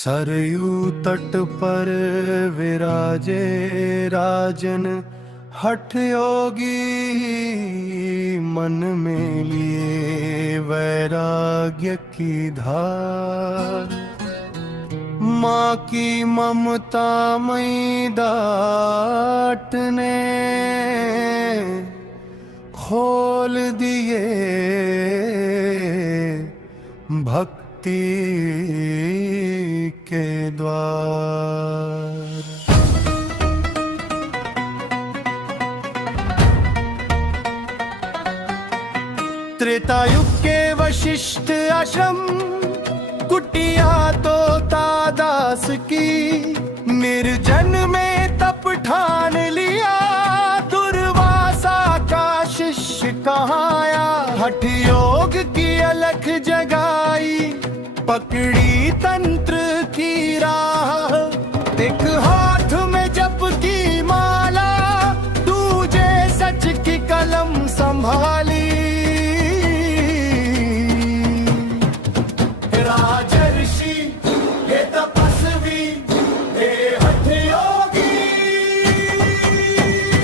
सरयू तट पर विराजे राजन हठ योगी, मन में लिए वैराग्य की धार। माँ की ममता मई डांट ने खोल दिए भक्ति के द्वार। त्रेतायुग के वशिष्ठ आश्रम, कुटिया तो तादास की, निर्जन में तप ठान लिया, दुर्वासा का शिष्य कहाया। हठ योग की अलख जगाई, पकड़ी तंत्र की राह, एक हाथ में जप की माला, दूजे सच की कलम संभाली। राजर्षि हे तपस्वी हे हठ योगी,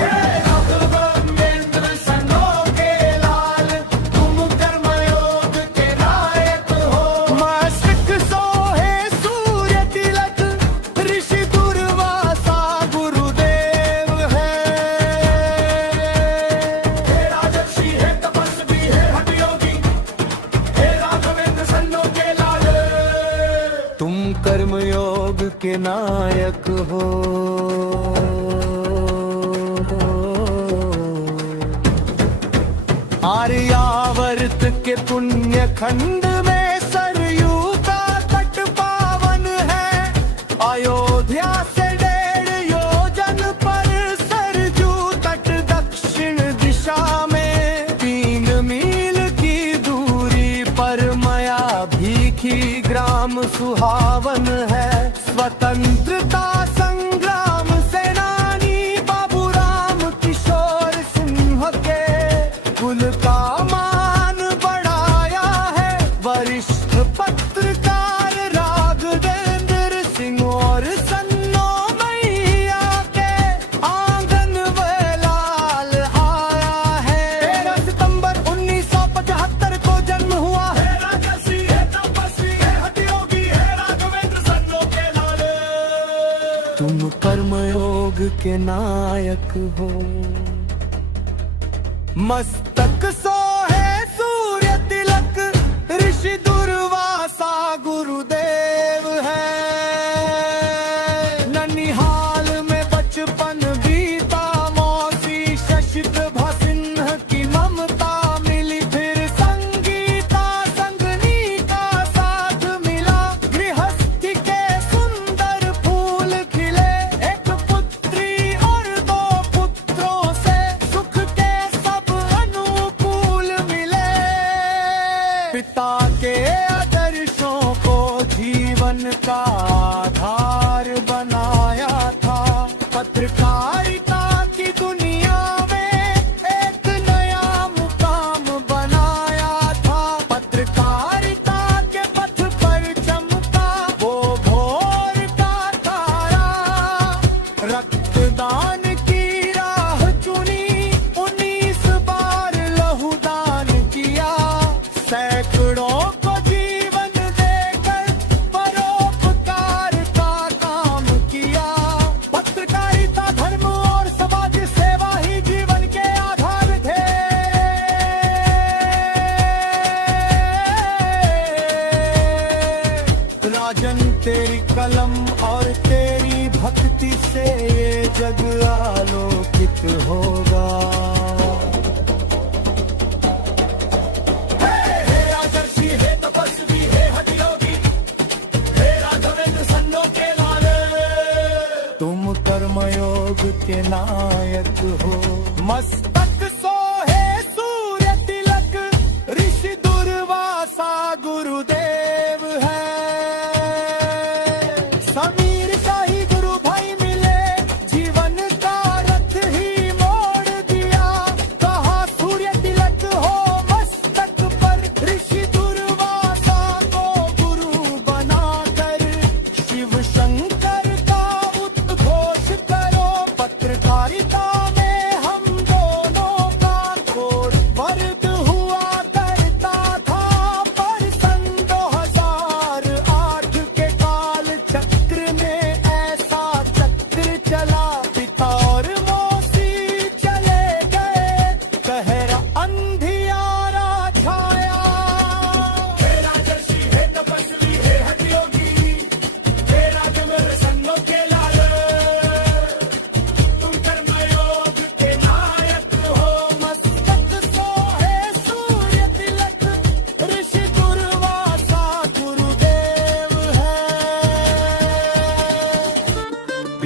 हे राघवेंद्र सन्नो के लाल, तुम कर्मयोग के नायक हो। मस्तक सोहे सूर्य तिलक, ऋषि दुर्वासा गुरुदेव है। हे राजर्षि हे तपस्वी हे हठ योगी, हे राघवेंद्र सन्नो के लाल, तुम कर्मयोग के नायक हो। आर्यावर्त के पुण्य खंड में सरयू का तट पावन है। अयोध्या से 1.5 योजन पर सरयू तट दक्षिण दिशा में, 3 मील की दूरी पर माया भीखी ग्राम सुहावन है। स्वतंत्रता संग्राम सेनानी बाबूराम किशोर सिंह के कुल का मान बढ़ाया है। वरिष्ठ पत्रकार राघवेंद्र सिंह और सन्नो मैया के आंगन में लाल आया है। 13 सितंबर 1975 को जन्म हुआ। हे राजर्षि हे तपस्वी हे हठ योगी, हे राघवेंद्र सन्नो के लाल, तुम कर्मयोग के नायक हो। मस्तक सोहे सूर्य तिलक, ऋषि दुर्वासा गुरुदेव है। ननिहाल में बचपन बीता, मौसी शशिप्रभा सिन्ह की ममता मिली, फिर संगीता संगनी का साथ मिला। गृहस्थी के सुंदर फूल खिले, एक पुत्री और 2 पुत्रों से सुख के सब अनुकूल मिले। पिता के आदर्शों को जीवन का आधार बनाया था। पत्रकारिता की दुनिया में एक नया मुकाम बनाया था। पत्रकारिता के पथ पर चमका वो भोर का तारा, रक्तदान की राह चुनी, 19 बार लहूदान किया। सैकड़ों को जीवन देकर परोपकार का काम किया। पत्रकारिता धर्म और समाज सेवा ही जीवन के आधार थे। राजन तेरी कलम और तेरी भक्ति से ये जग आलोकित होगा। हे राजर्षि हे तपस्वी हे हठ योगी, हे राघवेंद्र सन्नो के लाल, तुम कर्मयोग के नायक हो। मस्तक सोहे सूर्य तिलक, ऋषि दुर्वासा गुरुदेव है। समीर शाही गुरु भाई मिले, जीवन का रथ ही मोड़ दिया। कहा सूर्य तिलक हो मस्तक पर, ऋषि दुर्वासा को गुरु बनाकर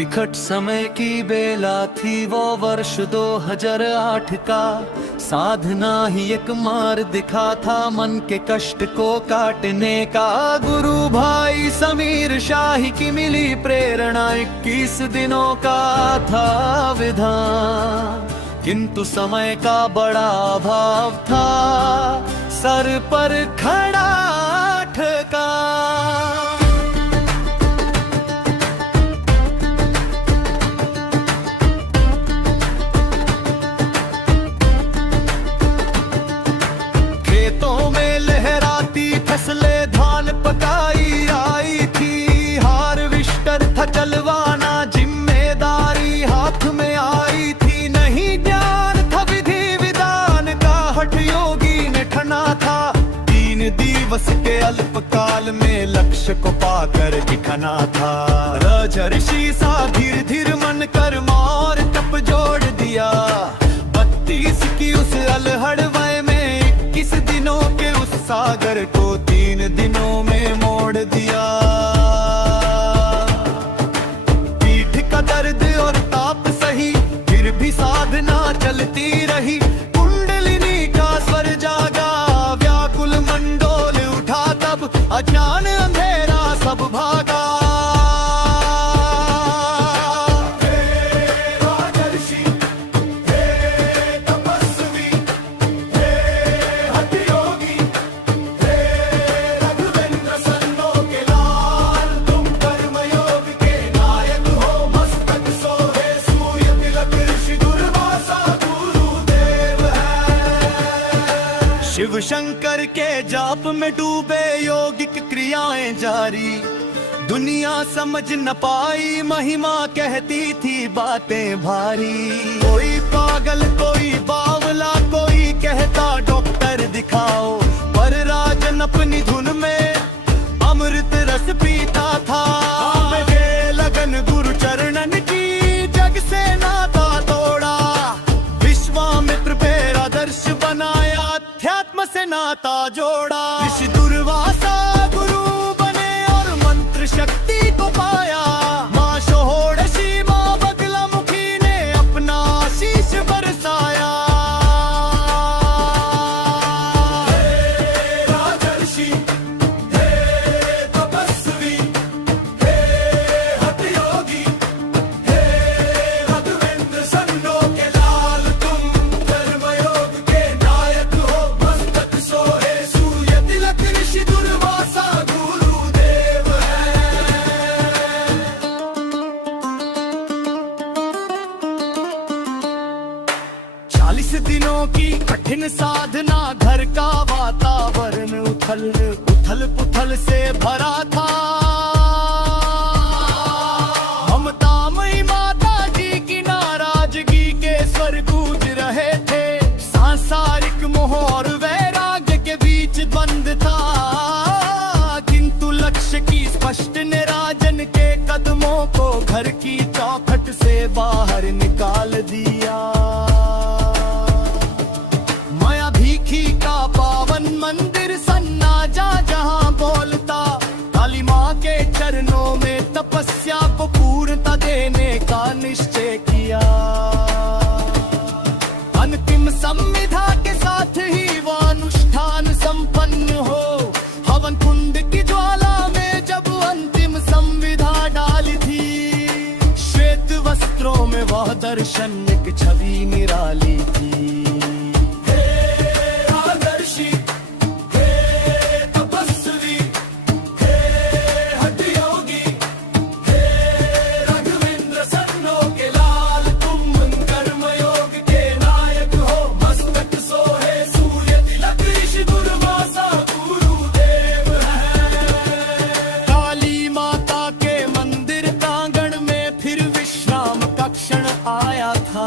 विकट समय की बेला थी वो वर्ष 2008 का। साधना ही एक मार्ग दिखा था मन के कष्ट को काटने का। गुरु भाई समीर शाही की मिली प्रेरणा 21 दिनों का था विधान। किंतु समय का बड़ा अभाव था, सर पर खड़ा ठका। खेतों में लहराती फसलें धान पकाई आई थी। हार्वेस्टर था चलवाना जिम्मेदारी हाथ में आई थी। नहीं ज्ञान था विधि विधान का, हठ योगी ने ठना था। 3 दिवस के अल्पकाल में लक्ष्य को पाकर दिखना था। ऋषि सा धीर धीर मन कर और तप जोड़ दिया। 32 की उस अलहड़ वय में 21 दिनों के उस सागर को 3 दिनों में मोड़ दिया। पीठ का दर्द और ताप सही, फिर भी साधना चलती रही। कुंडलिनी का स्वर जागा, व्याकुल मंडोल उठा तब। अज्ञान अंधेरा सब भागा। शिव शंकर के जाप में डूबे योगिक क्रियाएं जारी। दुनिया समझ न पाई महिमा, कहती थी बातें भारी। कोई पागल कोई बावला, कोई कहता डॉक्टर दिखाओ। पर राजन अपनी धुन में अमृत रस पीता था। लगन गुरु चरणन की, जग से नाता तोड़ा। विश्वामित्र पे आदर्श बनाया, अध्यात्म से नाता जोड़ा। ऋषि दुर्वासा गुरु बने और मंत्र शक्ति को पाया। माँ षोडशी माँ बगलामुखी ने अपना आशीष बरसाया। हे राजर्षि, हे तपस्वी, हे हठ योगी, हे राघवेंद्र सन्नो के लाल, तुम कर्मयोग के नायक हो। मस्तक सोहे सूर्य तिलक, ऋषि दुर्वासा गुरुदेव है। 40 दिनों की कठिन साधना, घर का वातावरण उथल पुथल से भरा था। ममतामयी माता जी की नाराजगी के स्वर गूंज रहे थे। सांसारिक मोह और वैराग्य के बीच बंद था। किंतु लक्ष्य की स्पष्ट निराजन के कदमों को घर की चौखट से बाहर निकाल दिया। माया भीखी का पावन मंदिर सन्नाटा जहां बोलता। काली माँ के चरणों में तपस्या को पूर्णता देने का निश्चय किया। अंतिम संविधा के साथ ही वो अनुष्ठान संपन्न हो। हवन कुंड की ज्वाला में जब अंतिम संविधा डाली थी। श्वेत वस्त्रों में वह दर्शन एक छवि निराली थी। आया था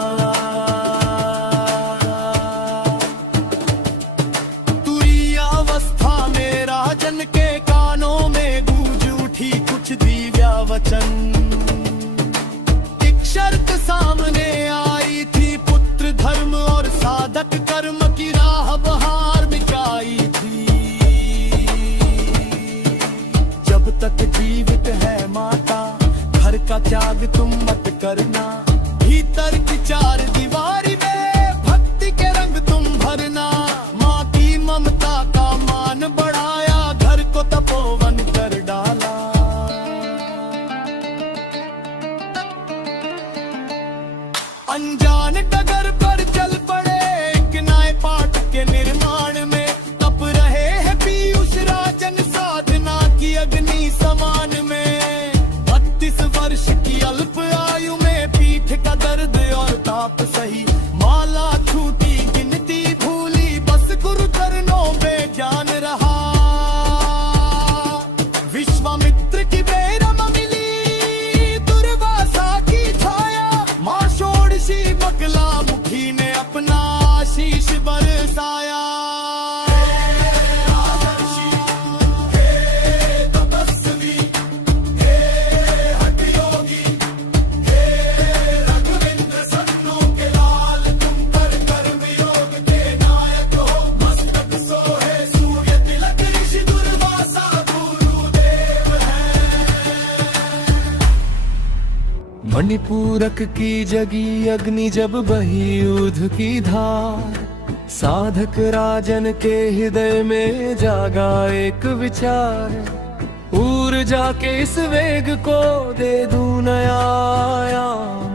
तुरी अवस्था में राजन के कानों में गूंज उठी कुछ दिव्या वचन। एक शर्त सामने आई थी, पुत्र धर्म और साधक कर्म की राह बहार मिटाई थी। जब तक जीवित है माता घर का त्याग तुम मत करना। भीतर की चार दीवारी में भक्ति के रंग तुम भरना। माँ की ममता का मान बढ़ाया, घर को तपोवन कर डाला। अनजान डगर पर चल पड़े एक नए पाठ के निर्माण में। तप रहे हैं पीयूष राजन साधना की अग्नि समान में। 32 वर्ष की अल्प आयु में पीठ का दर्द और ताप सही। माला छूटी गिनती भूली, बस गुरु चरणों में ज्ञान रहा। विश्वामित्र की बेरम मिली दुर्वासा की छाया। माँ षोडशी बकला मुखी ने अपना आशीष बरसाया। मणिपूरक की जगी अग्नि जब बही यूध की धार। साधक राजन के हृदय में जागा एक विचार। ऊर्जा के इस वेग को दे दूं नया आयाम।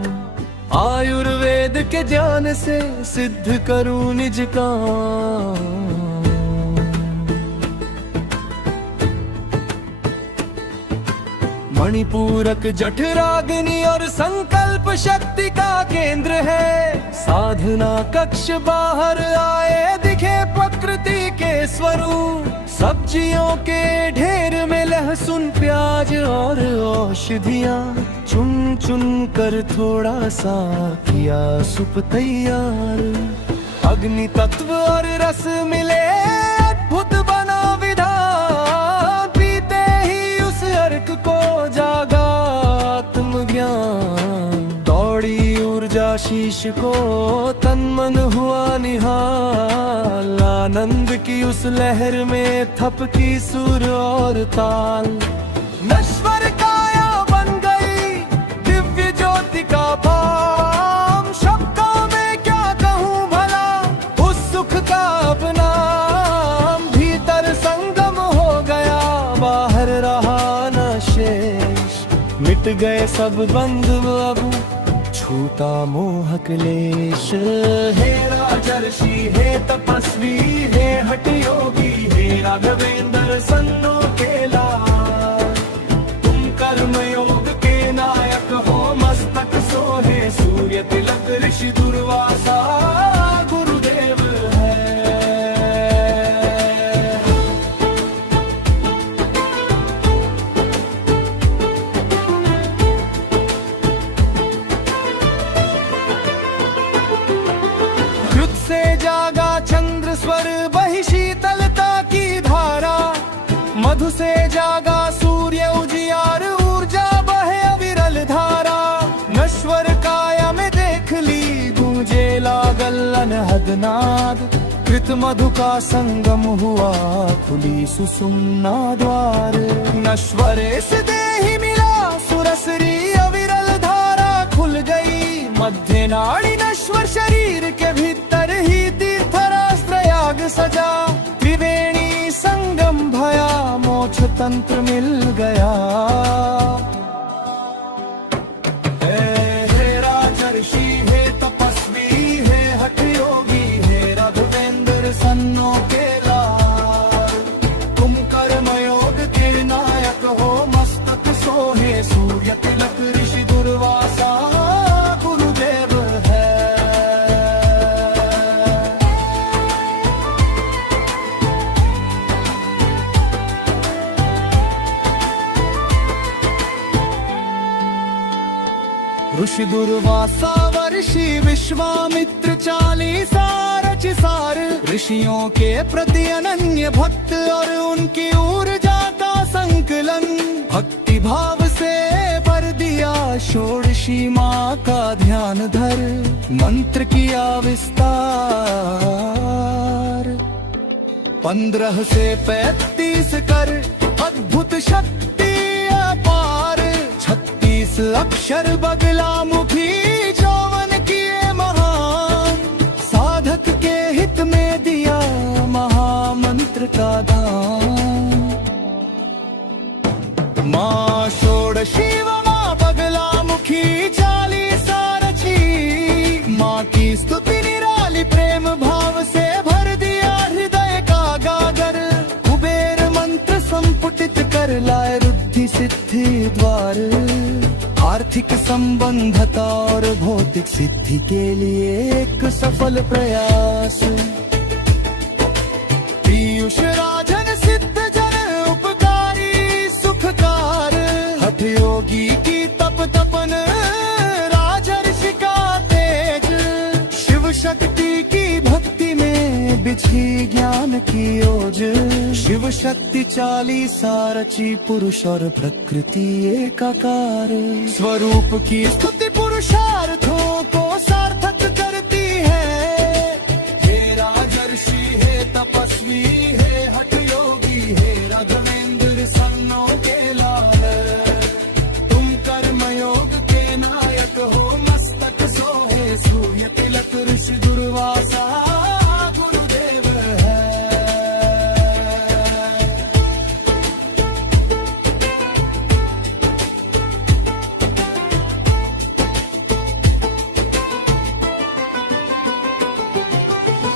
आयुर्वेद के ज्ञान से सिद्ध करूं निज काम। मणिपूरक जठराग्नि और संकल्प शक्ति का केंद्र है। साधना कक्ष बाहर आए दिखे प्रकृति के स्वरूप। सब्जियों के ढेर में लहसुन प्याज और औषधियाँ। चुन चुन कर थोड़ा सा किया सुप तैयार। अग्नि तत्व और रस मिले अद्भुत बना विधान। पीते ही उस अर्क को जागा आत्मज्ञान। दौड़ी ऊर्जा शीश को तन मन हुआ निहाल। आनंद की उस लहर में थपकी सुर और ताल। नश्वर काया बन गई दिव्य ज्योति का भाम। शब्दों में क्या कहूँ भला उस सुख का अपना। भीतर संगम हो गया बाहर रहा न शेष। मिट गए सब बंध अब छूटा मोह क्लेश। हे राजर्षि हे तपस्वी हे हठ योगी हे राघवेंद्र सन्नो के लाल। तुम कर्म योग के नायक हो, मस्तक सोहे सूर्य तिलक ऋषि दुर्वासा गुरुदेव है। से जागा चंद्र स्वर बही शीतलता की धारा। मधु से जागा सूर्य उजियार ऊर्जा बहे अविरल धारा। नश्वर काया में देख ली गूंजे लागल अनहद नाद। कृत मधु का संगम हुआ खुली सुषुम्ना द्वार। नश्वरे से देहि मिला सुरसरी अविरल धारा खुल गई। मध्य नाड़ी नश्वर शरीर के भीतर ही तीर्थराज प्रयाग सजा। त्रिवेणी संगम भया मोक्ष तंत्र मिल गया। हे राजर्षि हे तपस्वी हे हठ योगी हे राघवेंद्र सन्नो के लाल। तुम कर्म योग के नायक हो, मस्तक सोहे सूर्य तिलक ऋषि दुर्वासा गुरुदेव है। ऋषि दुर्वासा वर्षि विश्वामित्र 40 रच सार। ऋषियों के प्रति अनन्य भक्त और उनकी ऊर्जा का संकलन। भक्ति भाव से भर दिया षोडशी माँ का ध्यान धर। मंत्र किया विस्तार 15 से 35 कर। अद्भुत शक्ति अपार 36 अक्षर बगला मुखी जौवन किए महान, साधक के हित में दिया महामंत्र का दान। माँ षोडशी व माँ बगला मुखी 40 रची, माँ की स्तुति निराली प्रेम भाव से भर दिया हृदय का गागर। कुबेर मंत्र संपुटित कर लाए रुद्धि सिद्धि द्वार, आर्थिक संबंधता और भौतिक सिद्धि के लिए एक सफल प्रयास। पीयूष राजन सिद्ध जन उपकारी सुखकार, हठ योगी की तप तपन राजर्षि का तेज। शिव शक्ति की भक्ति में बिछी ज्ञान की ओज, शिव शक्ति 40 रची पुरुष और प्रकृति एकाकार। स्वरूप की स्तुति पुरुषार्थों को सार्थक करती है। हे राजर्षि हे तपस्वी हे हठ योगी हे राघवेंद्र सन्नो के लाल, तुम कर्मयोग के नायक हो मस्तक सोहे सूर्य तिलक ऋषि दुर्वासा गुरुदेव है।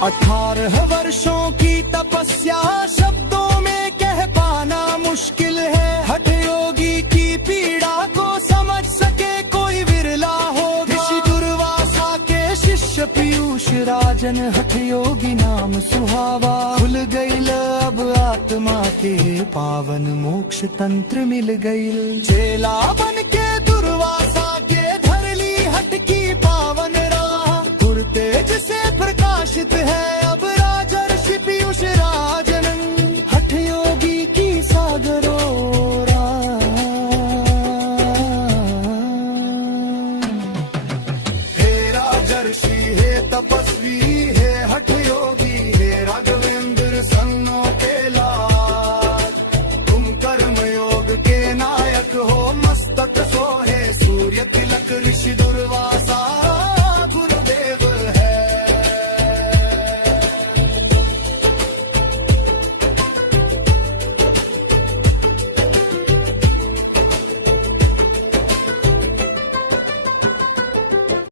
18 वर्षों की तपस्या शब्दों में कह पाना मुश्किल है। हठ योगी की पीड़ा को समझ सके कोई विरला होगा। ऋषि दुर्वासा के शिष्य पीयूष राजन हठ योगी नाम सुहावा। खुल गई अब आत्मा के पावन मोक्ष तंत्र मिल गई। चेला